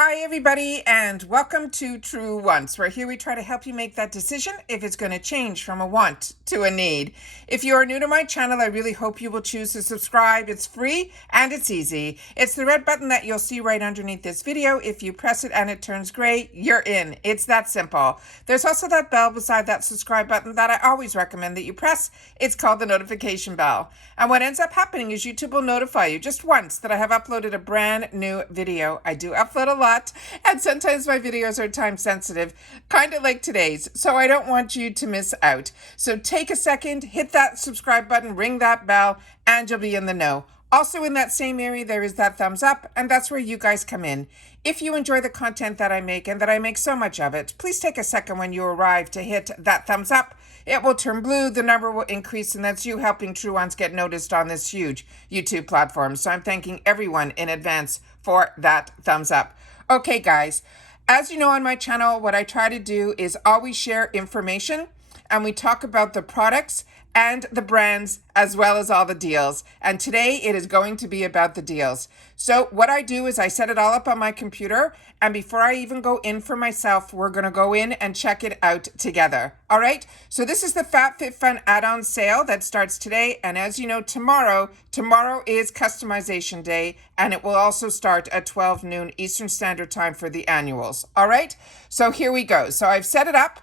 Hi, everybody, and welcome to True Wants, where here we try to help you make that decision if it's going to change from a want to a need. If you are new to my channel, I really hope you will choose to subscribe. It's free and it's easy. It's the red button that you'll see right underneath this video. If you press it and it turns gray, you're in. It's that simple. There's also that bell beside that subscribe button that I always recommend that you press. It's called the notification bell. And what ends up happening is YouTube will notify you just once that I have uploaded a brand new video. I do upload a lot, and sometimes my videos are time sensitive, kind of like today's, so I don't want you to miss out. So take a second, hit that subscribe button, ring that bell, and you'll be in the know. Also in that same area, there is that thumbs up, and that's where you guys come in. If you enjoy the content that I make, and that I make so much of it, please take a second when you arrive to hit that thumbs up. It will turn blue, the number will increase, and that's you helping True Ones get noticed on this huge YouTube platform. So I'm thanking everyone in advance for that thumbs up. Okay, guys, as you know on my channel, what I try to do is always share information, and we talk about the products and the brands as well as all the deals. And today it is going to be about the deals. So what I do is I set it all up on my computer, and before I even go in for myself, we're going to go in and check it out together. All right. So this is the FABFITFUN add-on sale that starts today. And as you know, tomorrow is customization day, and it will also start at 12 noon Eastern Standard Time for the annuals. All right. So here we go. So I've set it up.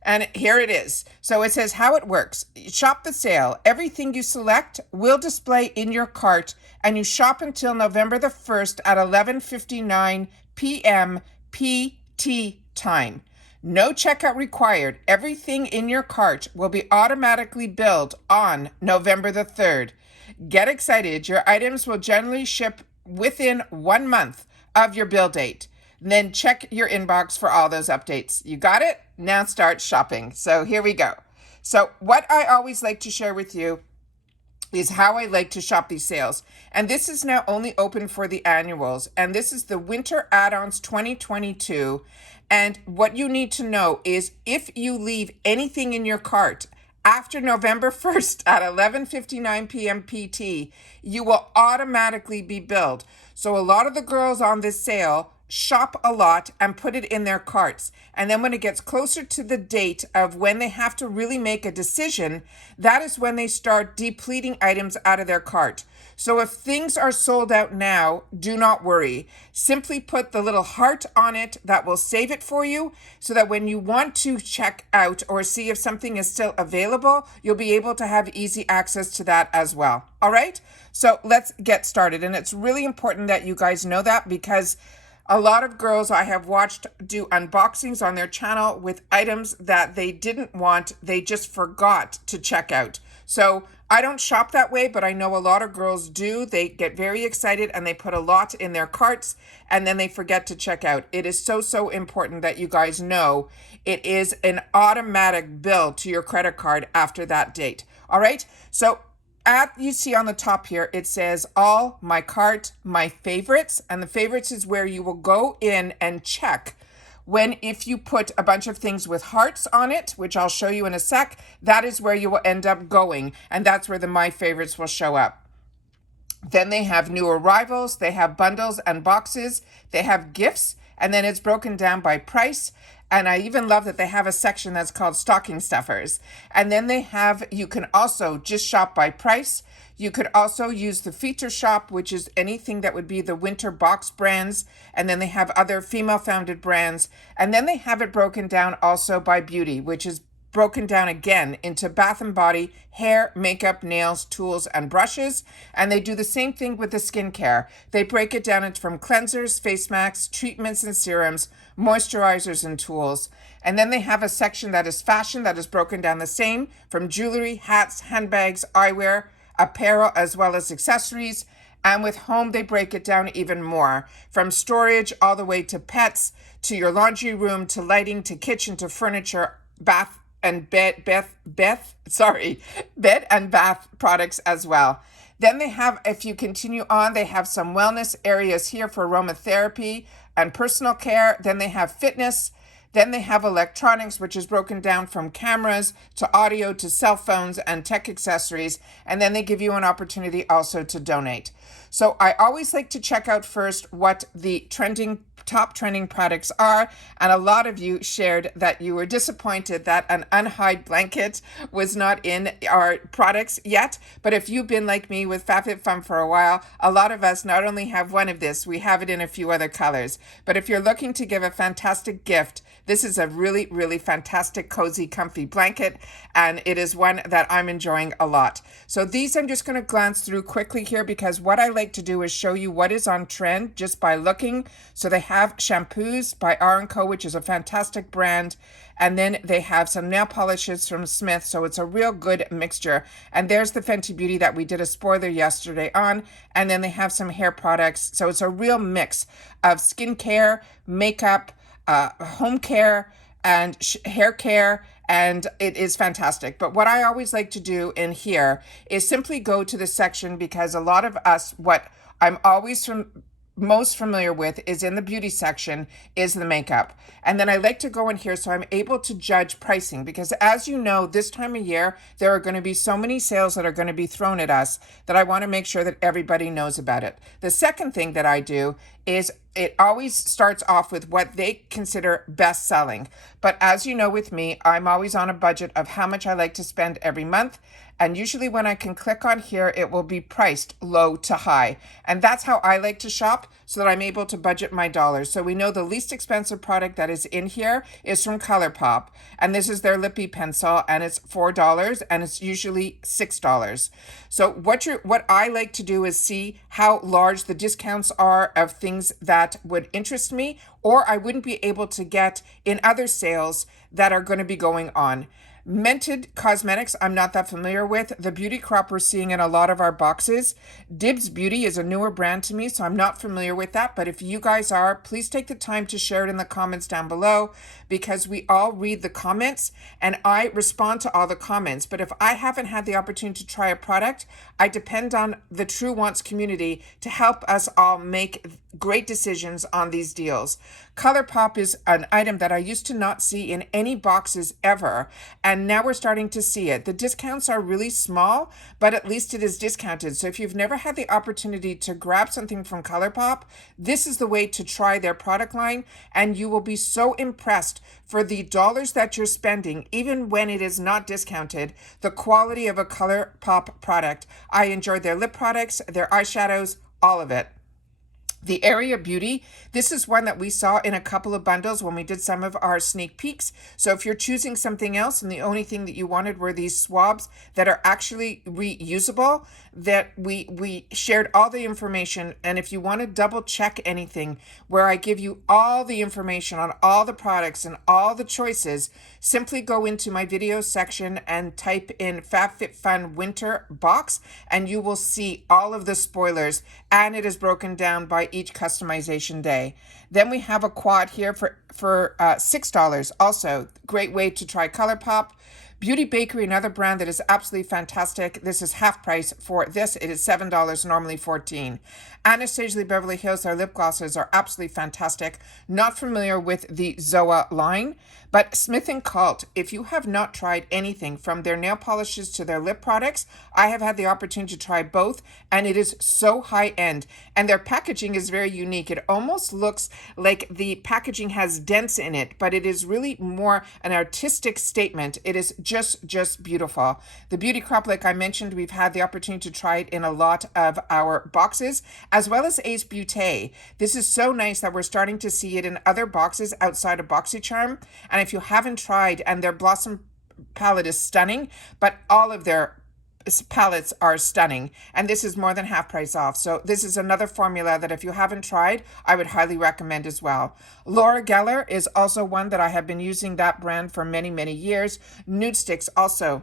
And here it is. So it says how it works. Shop the sale. Everything you select will display in your cart, and you shop until November the 1st at 11:59 p.m. PT time. No checkout required. Everything in your cart will be automatically billed on November the 3rd. Get excited. Your items will generally ship within 1 month of your bill date. Then check your inbox for all those updates. You got it? Now start shopping. So here we go. So what I always like to share with you is how I like to shop these sales. And this is now only open for the annuals. And this is the Winter Add-ons 2022. And what you need to know is if you leave anything in your cart after November 1st at 11:59 p.m. PT, you will automatically be billed. So a lot of the girls on this sale shop a lot and put it in their carts. And then when it gets closer to the date of when they have to really make a decision, that is when they start depleting items out of their cart. So if things are sold out now, do not worry. Simply put the little heart on it that will save it for you, so that when you want to check out or see if something is still available, you'll be able to have easy access to that as well. All right? So let's get started. And it's really important that you guys know that, because a lot of girls I have watched do unboxings on their channel with items that they didn't want, they just forgot to check out. So I don't shop that way, but I know a lot of girls do. They get very excited and they put a lot in their carts and then they forget to check out. It is so important that you guys know it is an automatic bill to your credit card after that date. All right, so you see on the top here, it says all my cart, my favorites, and the favorites is where you will go in and check if you put a bunch of things with hearts on it, which I'll show you in a sec, that is where you will end up going, and that's where the my favorites will show up. Then they have new arrivals, they have bundles and boxes, they have gifts, and then it's broken down by price. And I even love that they have a section that's called stocking stuffers. And then you can also just shop by price. You could also use the feature shop, which is anything that would be the winter box brands. And then they have other female founded brands. And then they have it broken down also by beauty, which is broken down again into bath and body, hair, makeup, nails, tools, and brushes. And they do the same thing with the skincare. They break it down into from cleansers, face masks, treatments and serums, moisturizers and tools. And then they have a section that is fashion that is broken down the same from jewelry, hats, handbags, eyewear, apparel, as well as accessories. And with home, they break it down even more, from storage all the way to pets, to your laundry room, to lighting, to kitchen, to furniture, bath and bed and bath products as well. Then they have, if you continue on, they have some wellness areas here for aromatherapy and personal care. Then they have fitness. Then they have electronics, which is broken down from cameras to audio to cell phones and tech accessories. And then they give you an opportunity also to donate. So I always like to check out first what the trending top trending products are, and a lot of you shared that you were disappointed that an unhide blanket was not in our products yet. But if you've been like me with FABFITFUN for a while, a lot of us not only have one of this, we have it in a few other colors. But if you're looking to give a fantastic gift, this is a really, really fantastic, cozy, comfy blanket, and it is one that I'm enjoying a lot. So these I'm just going to glance through quickly here, because what I like to do is show you what is on trend just by looking. So they have shampoos by R&Co, which is a fantastic brand. And then they have some nail polishes from Smith, so it's a real good mixture. And there's the Fenty Beauty that we did a spoiler yesterday on. And then they have some hair products. So it's a real mix of skincare, makeup, home care, and hair care, and it is fantastic. But what I always like to do in here is simply go to the section, because a lot of us, what I'm always most familiar with is in the beauty section is the makeup. And then I like to go in here so I'm able to judge pricing, because as you know, this time of year, there are going to be so many sales that are going to be thrown at us that I want to make sure that everybody knows about it. The second thing that I do is it always starts off with what they consider best selling. But as you know with me, I'm always on a budget of how much I like to spend every month. And usually when I can click on here, it will be priced low to high. And that's how I like to shop, so that I'm able to budget my dollars. So we know the least expensive product that is in here is from ColourPop. And this is their lippy pencil, and it's $4, and it's usually $6. So what I like to do is see how large the discounts are of things that would interest me, or I wouldn't be able to get in other sales that are going to be going on. Mented Cosmetics, I'm not that familiar with. The Beauty Crop we're seeing in a lot of our boxes. Dibs Beauty is a newer brand to me, so I'm not familiar with that. But if you guys are, please take the time to share it in the comments down below, because we all read the comments and I respond to all the comments. But if I haven't had the opportunity to try a product, I depend on the True Wants community to help us all make great decisions on these deals. ColourPop is an item that I used to not see in any boxes ever, and now we're starting to see it. The discounts are really small, but at least it is discounted. So if you've never had the opportunity to grab something from ColourPop, this is the way to try their product line, and you will be so impressed for the dollars that you're spending, even when it is not discounted, the quality of a ColourPop product. I enjoyed their lip products, their eyeshadows, all of it. The Area Beauty, this is one that we saw in a couple of bundles when we did some of our sneak peeks. So if you're choosing something else and the only thing that you wanted were these swabs that are actually reusable, that we shared all the information. And if you want to double check anything, where I give you all the information on all the products and all the choices, simply go into my video section and type in FABFITFUN Winter Box, and you will see all of the spoilers, and it is broken down by each customization day. Then we have a quad here for $6. Also, great way to try ColourPop. Beauty Bakery, another brand that is absolutely fantastic. This is half price for this. It is $7, normally $14. Anastasia Beverly Hills, their lip glosses are absolutely fantastic. Not familiar with the Zoa line, but Smith & Cult, if you have not tried anything from their nail polishes to their lip products, I have had the opportunity to try both, and it is so high end. And their packaging is very unique. It almost looks like the packaging has dents in it, but it is really more an artistic statement. It is just beautiful. The Beauty Crop, like I mentioned, we've had the opportunity to try it in a lot of our boxes, as well as Ace Beauté. This is so nice that we're starting to see it in other boxes outside of BoxyCharm. And if you haven't tried, and their Blossom palette is stunning, but all of their palettes are stunning, and this is more than half price off. So this is another formula that if you haven't tried, I would highly recommend as well. Laura Geller is also one that I have been using that brand for many years. Nude Sticks, also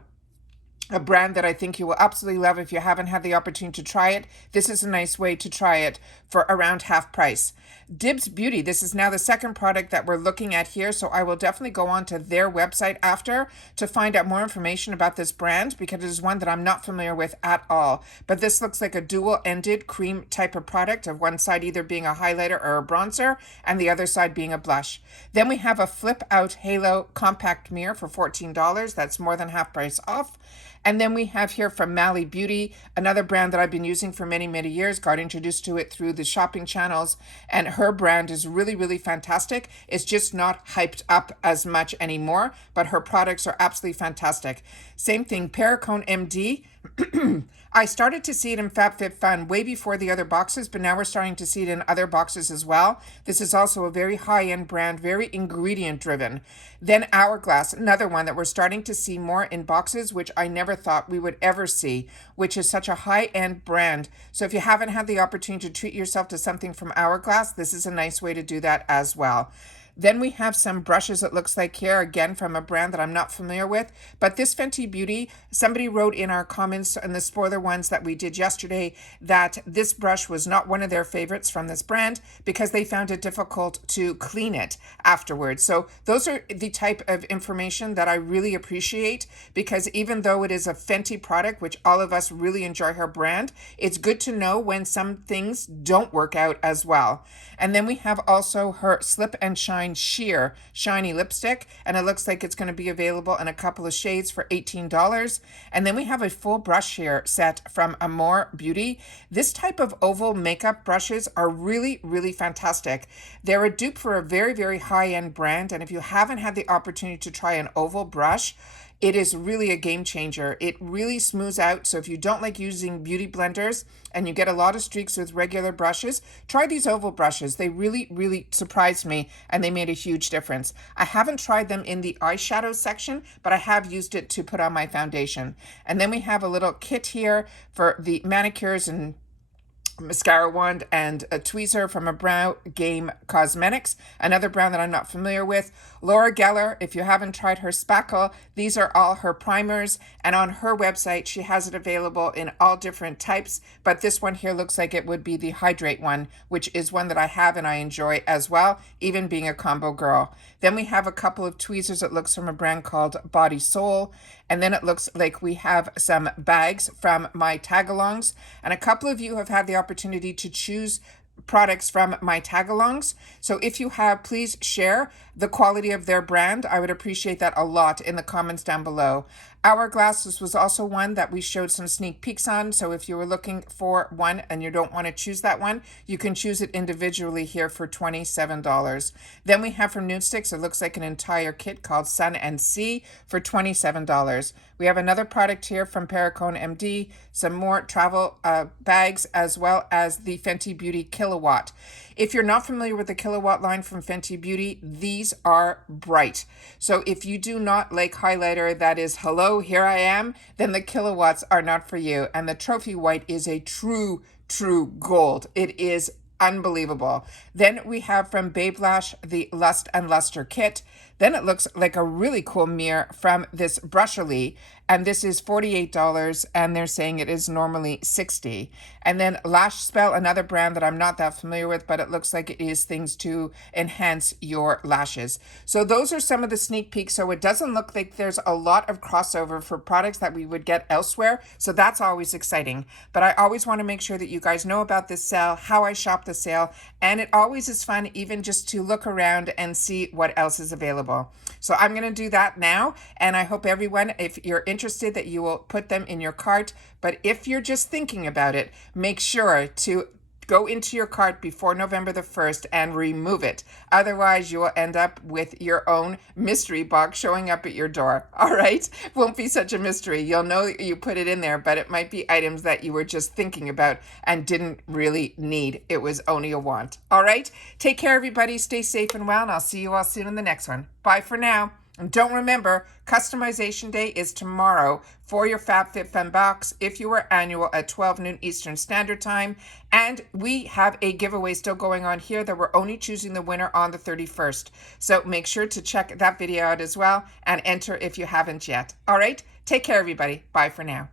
a brand that I think you will absolutely love if you haven't had the opportunity to try it. This is a nice way to try it for around half price. Dibs Beauty, this is now the second product that we're looking at here, so I will definitely go on to their website after to find out more information about this brand, because it is one that I'm not familiar with at all. But this looks like a dual-ended cream type of product, of one side either being a highlighter or a bronzer, and the other side being a blush. Then we have a flip-out halo compact mirror for $14. That's more than half price off. And then we have here from Mally Beauty, another brand that I've been using for many years, got introduced to it through the shopping channels, and her brand is really, really fantastic. It's just not hyped up as much anymore, but her products are absolutely fantastic. Same thing, Perricone MD. I started to see it in FABFITFUN way before the other boxes, but now we're starting to see it in other boxes as well. This is also a very high-end brand, very ingredient-driven. Then Hourglass, another one that we're starting to see more in boxes, which I never thought we would ever see, which is such a high-end brand. So if you haven't had the opportunity to treat yourself to something from Hourglass, this is a nice way to do that as well. Then we have some brushes, it looks like here, again from a brand that I'm not familiar with. But this Fenty Beauty, somebody wrote in our comments in the spoiler ones that we did yesterday that this brush was not one of their favorites from this brand because they found it difficult to clean it afterwards. So those are the type of information that I really appreciate, because even though it is a Fenty product, which all of us really enjoy her brand, it's good to know when some things don't work out as well. And then we have also her Slip and Shine Sheer Shiny Lipstick, and it looks like it's going to be available in a couple of shades for $18. And then we have a full brush here set from Amore Beauty. This type of oval makeup brushes are really, really fantastic. They're a dupe for a very, very high-end brand, and if you haven't had the opportunity to try an oval brush, it is really a game changer. It really smooths out. So if you don't like using beauty blenders and you get a lot of streaks with regular brushes, try these oval brushes. They really, really surprised me and they made a huge difference. I haven't tried them in the eyeshadow section, but I have used it to put on my foundation. And then we have a little kit here for the manicures and mascara wand and a tweezer from a Brow Game Cosmetics, another brand that I'm not familiar with. Laura Geller, if you haven't tried her spackle, these are all her primers, and on her website she has it available in all different types, but this one here looks like it would be the hydrate one, which is one that I have and I enjoy as well, even being a combo girl. Then we have a couple of tweezers, it looks from a brand called Body Soul, and then it looks like we have some bags from my tagalongs, and a couple of you have had the opportunity to choose products from my tagalongs. So if you have, please share the quality of their brand. I would appreciate that a lot in the comments down below. Hourglass, this was also one that we showed some sneak peeks on. So if you were looking for one and you don't want to choose that one, you can choose it individually here for $27. Then we have from Nudestix, it looks like an entire kit called Sun and Sea for $27. We have another product here from Perricone MD, some more travel bags, as well as the Fenty Beauty Kilowatt. If you're not familiar with the Kilowatt line from Fenty Beauty, these are bright. So if you do not like highlighter that is hello, here I am, then the Kilowatts are not for you. And the Trophy White is a true gold. It is unbelievable. Then we have from Babe Lash the Lust and Luster kit. Then it looks like a really cool mirror from this Brusherly, and this is $48, and they're saying it is normally $60. And then Lash Spell, another brand that I'm not that familiar with, but it looks like it is things to enhance your lashes. So those are some of the sneak peeks. So it doesn't look like there's a lot of crossover for products that we would get elsewhere. So that's always exciting. But I always want to make sure that you guys know about this sale, how I shop the sale, and it always is fun even just to look around and see what else is available. So I'm going to do that now, and I hope everyone, if you're interested, that you will put them in your cart. But if you're just thinking about it, make sure to go into your cart before November the 1st and remove it. Otherwise, you will end up with your own mystery box showing up at your door. All right? Won't be such a mystery. You'll know that you put it in there, but it might be items that you were just thinking about and didn't really need. It was only a want. All right? Take care, everybody. Stay safe and well, and I'll see you all soon in the next one. Bye for now. And don't remember, customization day is tomorrow for your FABFITFUN box if you are annual at 12 noon Eastern Standard Time. And we have a giveaway still going on here that we're only choosing the winner on the 31st. So make sure to check that video out as well and enter if you haven't yet. All right, take care, everybody. Bye for now.